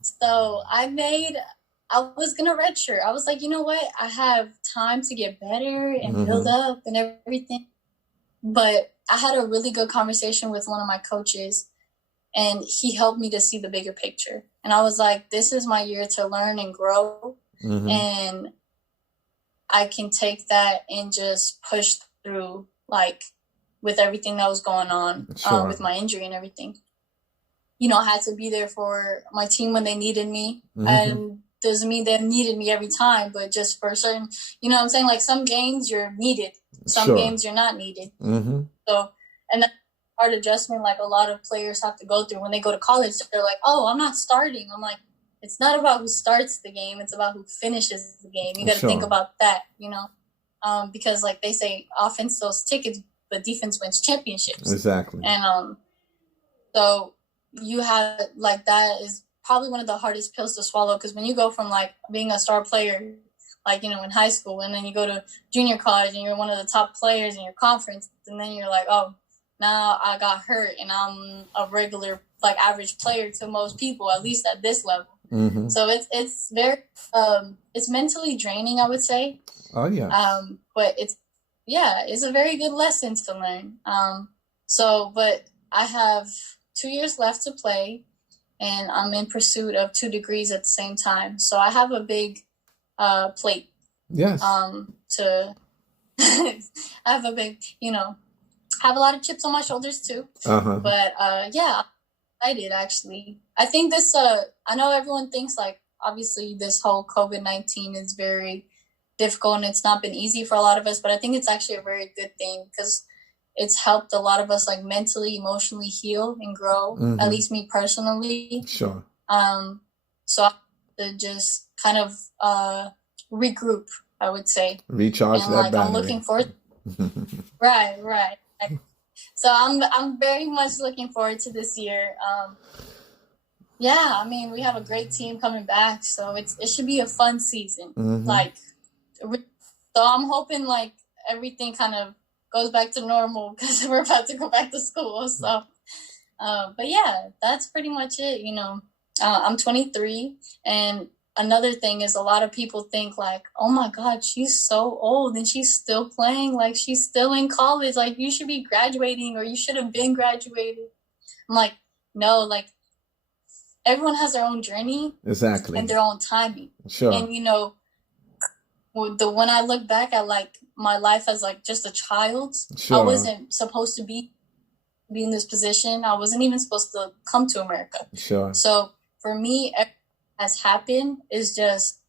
so I was gonna redshirt. I was like, you know what? I have time to get better and build Mm-hmm. up and everything. But I had a really good conversation with one of my coaches, and he helped me to see the bigger picture. And I was like, this is my year to learn and grow. Mm-hmm. And I can take that and just push through, like, with everything that was going on Sure. with my injury and everything. You know, I had to be there for my team when they needed me. Mm-hmm. And doesn't mean they needed me every time, but just for certain, you know what I'm saying? Like some games you're needed, some Sure. games you're not needed. Mm-hmm. So, and that's a hard adjustment like a lot of players have to go through when they go to college. They're like, oh, I'm not starting. I'm like, it's not about who starts the game. It's about who finishes the game. You got to Sure. think about that, you know, because like they say, offense sells tickets, but defense wins championships. Exactly. And so you have like that is probably one of the hardest pills to swallow, because when you go from like being a star player, like, you know, in high school, and then you go to junior college and you're one of the top players in your conference, and then you're like, oh, now I got hurt and I'm a regular, like, average player to most people, at least at this level. Mm-hmm. So it's very it's mentally draining, I would say. Oh yes. But it's a very good lesson to learn. But I have 2 years left to play, and I'm in pursuit of 2 degrees at the same time. So I have a big plate. Yes. To I have a big, you know, have a lot of chips on my shoulders too. Uh-huh. But I did actually. I think this. I know everyone thinks like obviously this whole COVID-19 is very difficult and it's not been easy for a lot of us, but I think it's actually a very good thing because it's helped a lot of us like mentally, emotionally heal and grow. Mm-hmm. At least me personally. Sure. So I have to just kind of regroup, I would say. Recharge and that like battery. I'm looking forward. Right. So I'm very much looking forward to this year. I mean, we have a great team coming back, so it should be a fun season. Mm-hmm. Like, so I'm hoping like everything kind of goes back to normal because we're about to go back to school. So, but yeah, that's pretty much it. You know, I'm 23, and another thing is a lot of people think like, oh my God, she's so old and she's still playing. Like she's still in college. Like you should be graduating or you should have been graduated. I'm like, no, like everyone has their own journey. Exactly. And their own timing. Sure. And you know, when I look back at like my life as like just a child, sure. I wasn't supposed to be in this position. I wasn't even supposed to come to America. Sure. So for me, everything has happened is just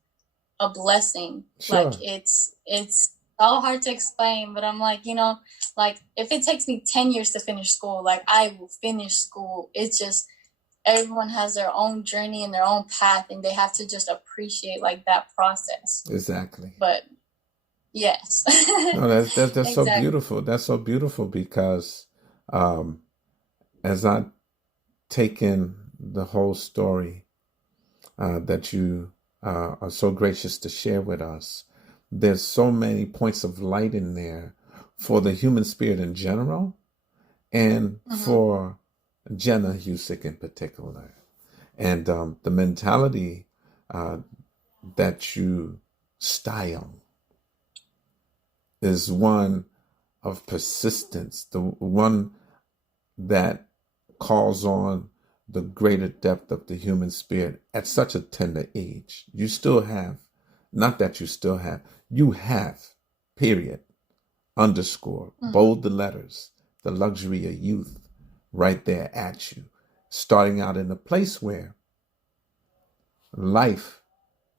a blessing. Sure. Like it's so hard to explain, but I'm like, you know, like if it takes me 10 years to finish school, like I will finish school. It's just everyone has their own journey and their own path, and they have to just appreciate like that process. Exactly. But yes. No, that's Exactly. so beautiful. That's so beautiful because as I take in the whole story that you are so gracious to share with us, there's so many points of light in there for the human spirit in general and for Jenna Husic in particular. And the mentality that you style is one of persistence, the one that calls on the greater depth of the human spirit at such a tender age. You still have, not that you still have, you have, period, underscore, bold the letters, the luxury of youth right there at you, starting out in a place where life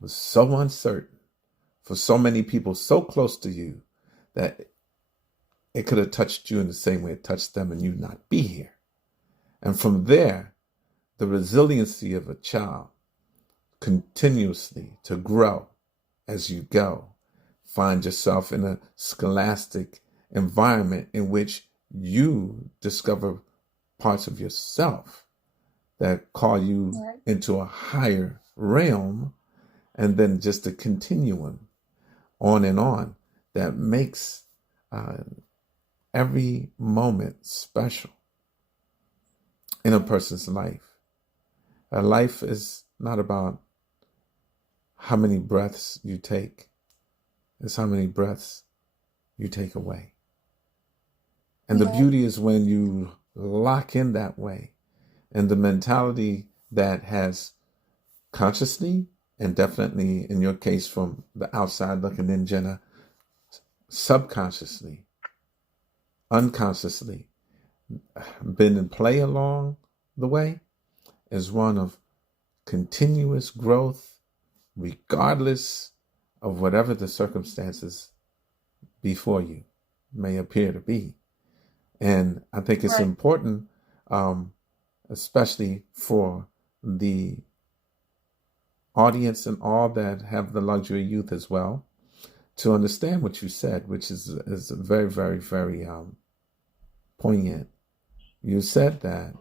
was so uncertain for so many people so close to you that it could have touched you in the same way it touched them and you not be here. And from there, the resiliency of a child continuously to grow as you go. Find yourself in a scholastic environment in which you discover parts of yourself that call you Right. into a higher realm, and then just a continuum on and on that makes every moment special in a person's life. A life is not about how many breaths you take, it's how many breaths you take away. And the Right. beauty is when you lock in that way, and the mentality that has consciously, and definitely in your case from the outside looking in, Jenna, subconsciously, unconsciously, been in play along the way, is one of continuous growth, regardless of whatever the circumstances before you may appear to be. And I think it's Right. important, especially for the audience and all that have the luxury youth as well, to understand what you said, which is very, very, very poignant. You said that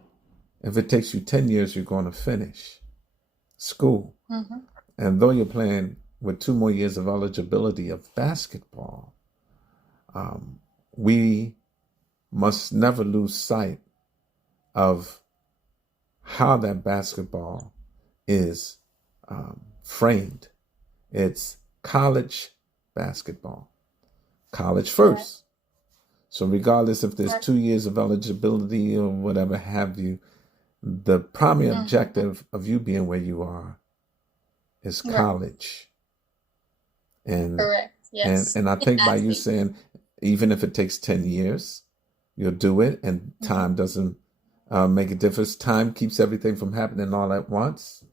if it takes you 10 years, you're going to finish school. Mm-hmm. And though you're playing with 2 more years of eligibility of basketball, we must never lose sight of how that basketball is framed. It's college basketball, college Right. first. So regardless if there's Right. 2 years of eligibility or whatever have you, the primary Mm-hmm. objective of you being where you are is Right. college. And Correct. Yes. and I think by you Athlete. saying, even if it takes 10 years, you'll do it, and Mm-hmm. time doesn't make a difference. Time keeps everything from happening all at once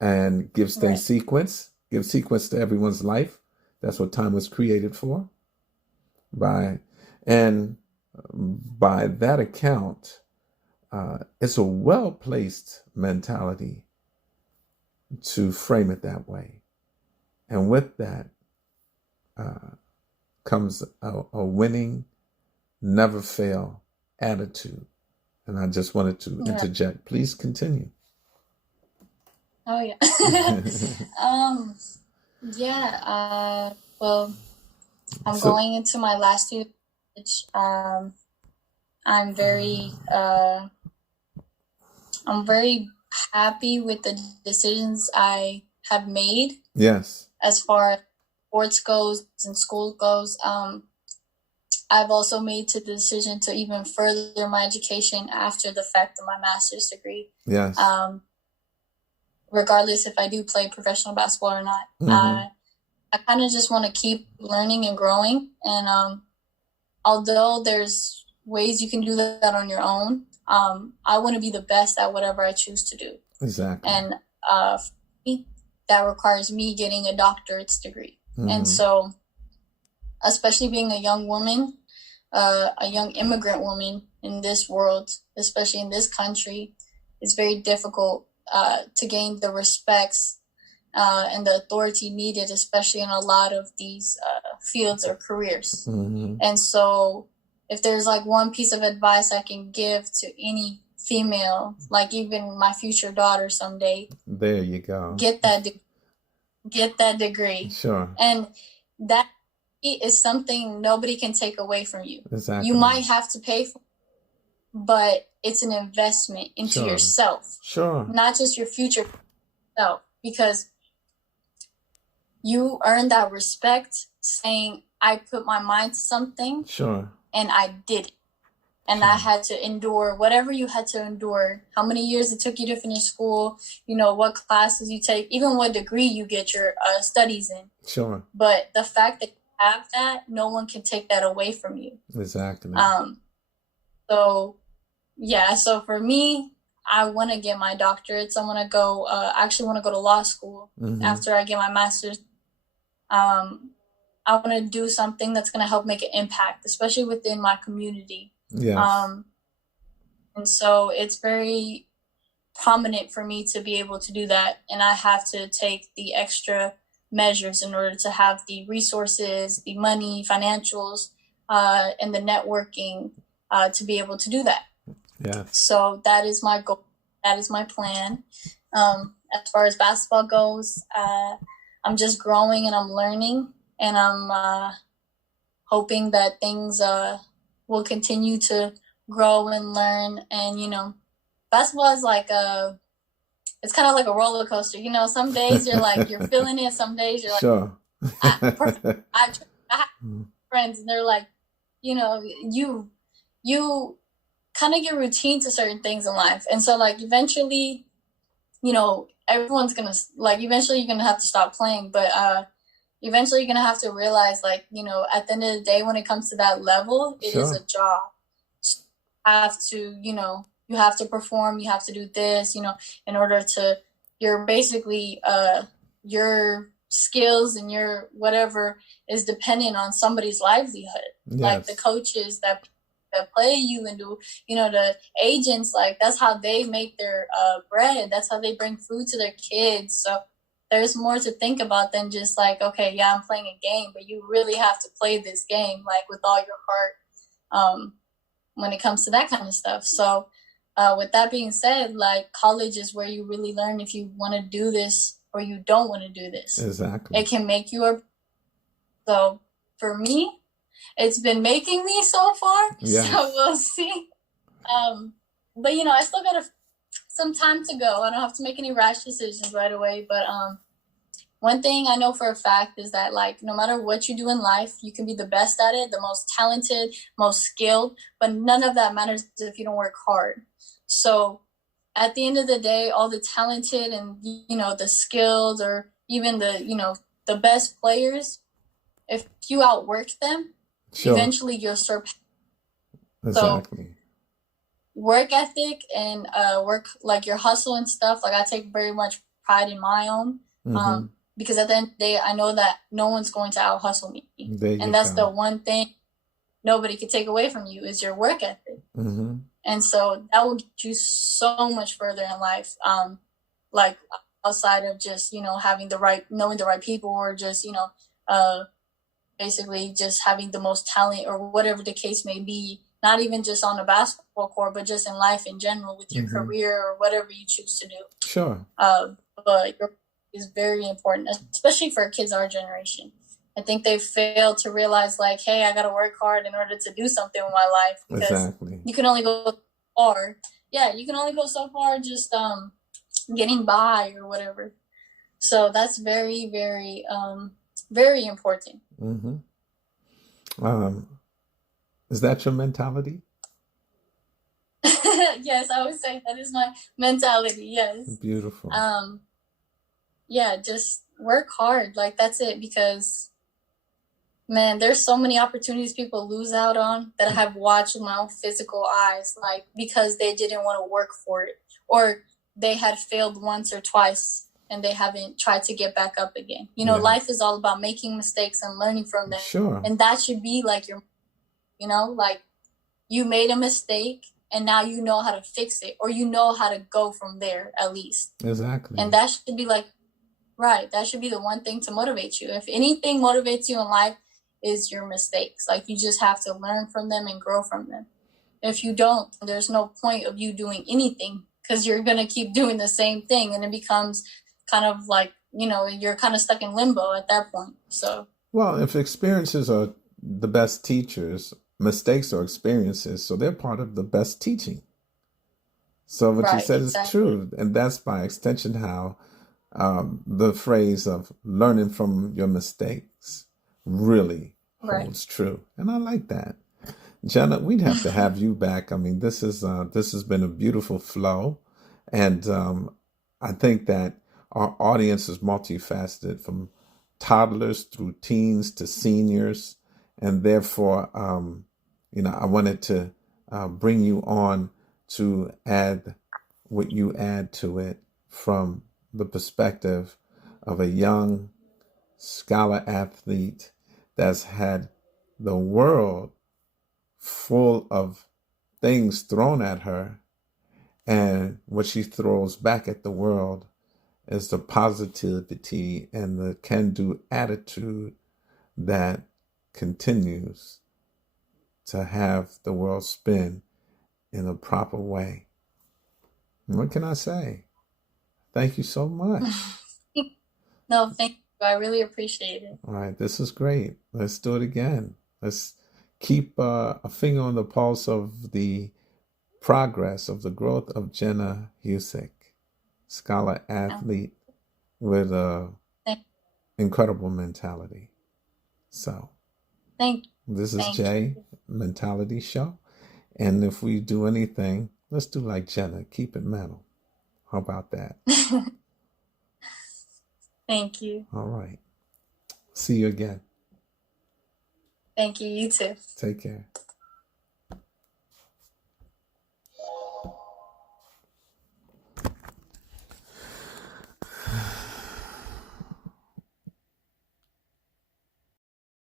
and gives things Right. sequence, gives sequence to everyone's life. That's what time was created for. And by that account, it's a well-placed mentality to frame it that way. And with that comes a winning, never fail attitude. And I just wanted to Right. interject. Please continue. Oh yeah. Yeah. Well, I'm So, going into my last year, which I'm very I'm very happy with the decisions I have made yes, as far as sports goes and school goes. I've also made the decision to even further my education after the fact of my master's degree. yes. Regardless if I do play professional basketball or not. Mm-hmm. I kind of just want to keep learning and growing. And although there's ways you can do that on your own, I want to be the best at whatever I choose to do. Exactly. And for me, that requires me getting a doctorate's degree. Mm-hmm. And so, especially being a young woman, a young immigrant woman in this world, especially in this country, it's very difficult to gain the respects and the authority needed, especially in a lot of these fields or careers. Mm-hmm. And so if there's like one piece of advice I can give to any female, like even my future daughter someday, there you go. Get that degree. Sure. And that is something nobody can take away from you. Exactly. You might have to pay for it, but it's an investment into Sure. yourself. Sure. Not just your future self, because you earn that respect saying, I put my mind to something. Sure. And I did it. And Sure. I had to endure whatever you had to endure, how many years it took you to finish school, what classes you take, even what degree you get your studies in. Sure. But the fact that you have that, no one can take that away from you. Exactly. So for me, I want to get my doctorates. I want to go, actually want to go to law school. Mm-hmm. After I get my master's. I want to do something that's going to help make an impact, especially within my community. Yes. And so it's very prominent for me to be able to do that, and I have to take the extra measures in order to have the resources, the money, financials, and the networking to be able to do that. Yes. So that is my goal. That is my plan. As far as basketball goes, I'm just growing and I'm learning, and I'm hoping that things will continue to grow and learn. And basketball is like it's kind of like a roller coaster. Some days you're like you're feeling it. Some days you're like, Sure. I have friends, and they're like, you kind of get routine to certain things in life, and so like eventually, everyone's gonna like eventually you're gonna have to stop playing, but eventually you're gonna have to realize, like, at the end of the day, when it comes to that level, it is Sure. a job. So you have to perform, you have to do this, in order to, you're basically your skills and your whatever is dependent on somebody's livelihood. Like the Yes. coaches that play you, and do the agents, like that's how they make their bread, that's how they bring food to their kids. So there's more to think about than just like, okay, yeah, I'm playing a game, but you really have to play this game like with all your heart, when it comes to that kind of stuff. So with that being said, like college is where you really learn if you want to do this or you don't want to do this. Exactly. It can make you so for me, it's been making me so far. Yes. So we'll see. But I still got some time to go. I don't have to make any rash decisions right away. But one thing I know for a fact is that, like, no matter what you do in life, you can be the best at it, the most talented, most skilled, but none of that matters if you don't work hard. So at the end of the day, all the talented and the skilled, or even the best players, if you outwork them, Sure. eventually you'll surpass. Exactly. So work ethic and work, like your hustle and stuff, like I take very much pride in my own, because at the end of the day, I know that no one's going to out hustle me, and that's the one thing nobody can take away from you is your work ethic. And so that will get you so much further in life, like outside of just having knowing the right people, or just basically just having the most talent, or whatever the case may be, not even just on the basketball court, but just in life in general, with your career or whatever you choose to do. Sure. But is very important, especially for kids our generation. I think they fail to realize, like, hey, I got to work hard in order to do something with my life, because you can only go far. Yeah, you can only go so far just getting by or whatever. So that's very, very, very important. Is that your mentality? Yes, I would say that is my mentality. Yes. Beautiful. Yeah, just work hard. Like, that's it. Because, man, there's so many opportunities people lose out on that I have watched with my own physical eyes, like, because they didn't want to work for it, or they had failed once or twice and they haven't tried to get back up again. Life is all about making mistakes and learning from them. Sure. And that should be like like you made a mistake and now you know how to fix it, or you know how to go from there at least. Exactly. And that should be like, right, that should be the one thing to motivate you. If anything motivates you in life, is your mistakes. Like, you just have to learn from them and grow from them. If you don't, there's no point of you doing anything, because you're going to keep doing the same thing, and it becomes kind of like, you're kind of stuck in limbo at that point. So, well, if experiences are the best teachers, mistakes are experiences, so they're part of the best teaching. So what you said is true, and that's by extension how the phrase of learning from your mistakes really holds true, and I like that. Jenna, we'd have to have you back. I mean, this has been a beautiful flow, and I think that our audience is multifaceted, from toddlers through teens to seniors, and therefore, I wanted to bring you on to add what you add to it from the perspective of a young scholar athlete that's had the world full of things thrown at her, And what she throws back at the world is the positivity and the can-do attitude that continues to have the world spin in a proper way. What can I say? Thank you so much. No, thank you. I really appreciate it. All right, this is great. Let's do it again. Let's keep a finger on the pulse of the progress of the growth of Jenna Husic, scholar athlete with a incredible mentality. So, thank you. This is Jay Mentality Show. And if we do anything, let's do like Jenna, keep it mental. How about that? Thank you. All right. See you again. Thank you. You too. Take care.